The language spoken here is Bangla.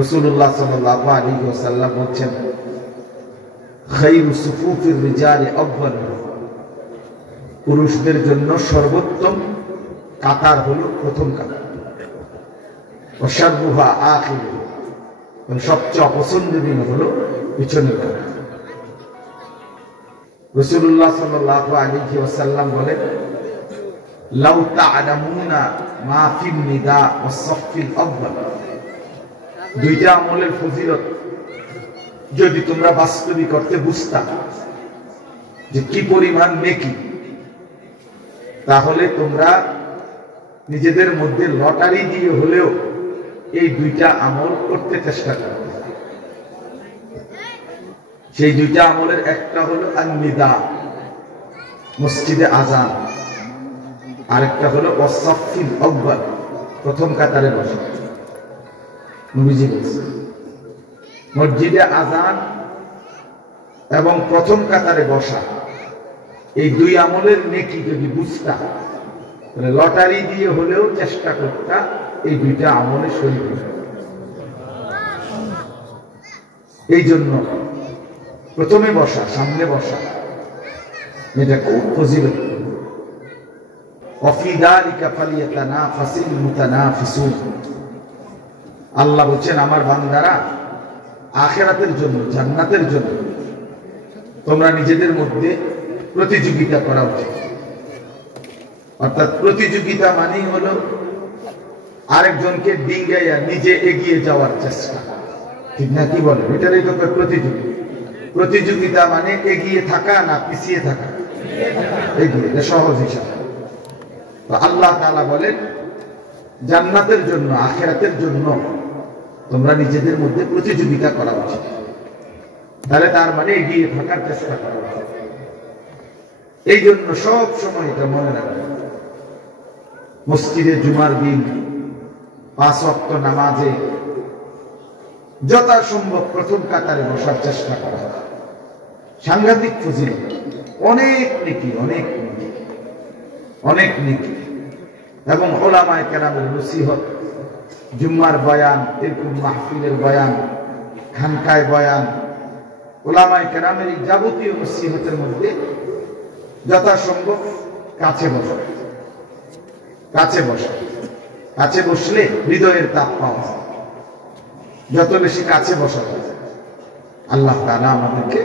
রাসূলুল্লাহ সাল্লাল্লাহু আলাইহি ওয়াসাল্লাম বলেন, খায়রু সুফুফির রিজালি আউয়াল, পুরুষদের জন্য সর্বোত্তম কাতার হলো প্রথম কাতার, ও শাররুহা আখির, সবচেয়ে অপছন্দনীয় হলো পিছনের কাতার। রাসূলুল্লাহ সাল্লাল্লাহু আলাইহি ওয়াসাল্লাম বলেন, লাউ তা'লামুনা মা ফিন নিদা ওয়াস সাফফিল আউয়াল, দুইটা আমলের ফজিলত যদি তোমরা বাস্তবিক অর্থে বুঝতা যে কি পরিমাণ নেকি, তাহলে তোমরা নিজেদের মধ্যে লটারি দিয়ে হলেও এই দুইটা আমল করতে চেষ্টা করবে। সেই দুইটা আমলের একটা হলো আন-নিদা, মসজিদে আযান, আরেকটা হলো ওয়াস-সাফফিল আউয়াল, প্রথম কাতারে বসা। নবীজি বলেছেন, মসজিদে আযান এবং প্রথম কাতারে বসা, এই দুই আমলের নেকি যদি বুঝতা, তাহলে লটারি দিয়ে হলেও চেষ্টা করতা এই দুইটা আমলে শরীক হতে। এই জন্য প্রথমে বসা, সামনে বসা, এটা খুব ফজিলত। ওয়াফি যালিকা ফালিয়াতানাফাসিল মুতানাফিসুন, আল্লাহ বলেন, আমার বান্দারা আখিরাতের জন্য, জান্নাতের জন্য তোমরা নিজেদের মধ্যে প্রতিযোগিতা করা উচিত। অর্থাৎ প্রতিযোগিতা মানেই হলো আরেকজনকে ডিঙ্গাইয়া নিজে এগিয়ে যাওয়ার চেষ্টা, ঠিক না? কি বলে, এটারই তো প্রতিযোগিতা। প্রতিযোগিতা মানে এগিয়ে থাকা না পিছিয়ে থাকা, এগিয়ে, এটা সহজ হিসাব। তো আল্লাহ তাআলা বলেন, জান্নাতের জন্য, আখিরাতের জন্য তোমরা নিজেদের মধ্যে প্রতিযোগিতা করা উচিত। তাহলে তার মানে এগিয়ে থাকার চেষ্টা করা উচিত। এই জন্য সব সময় এটা মনে রাখবেন, মসজিদে জুমার দিন 5 ওয়াক্ত নামাজে যথাসম্ভব প্রথম কাতারে বসার চেষ্টা করা, সাংঘাতিক ফজিলত, অনেক নেকি, অনেক নেকি, অনেক নেকি। এবং উলামায়ে কেরামের নসিহত, জুম্মার বয়ান, এরকম মাহফিলের বয়ান, খানকায় বয়ান, উলামায়ে কেরামের এই যাবতীয় নসিহতের মধ্যে যথাসম্ভব কাছে বসা, কাছে বসা। কাছে বসলে হৃদয়ের তাপ পাওয়া যায়। যত বেশি কাছে বসা যায়, আল্লাহ তাআলা আমাদেরকে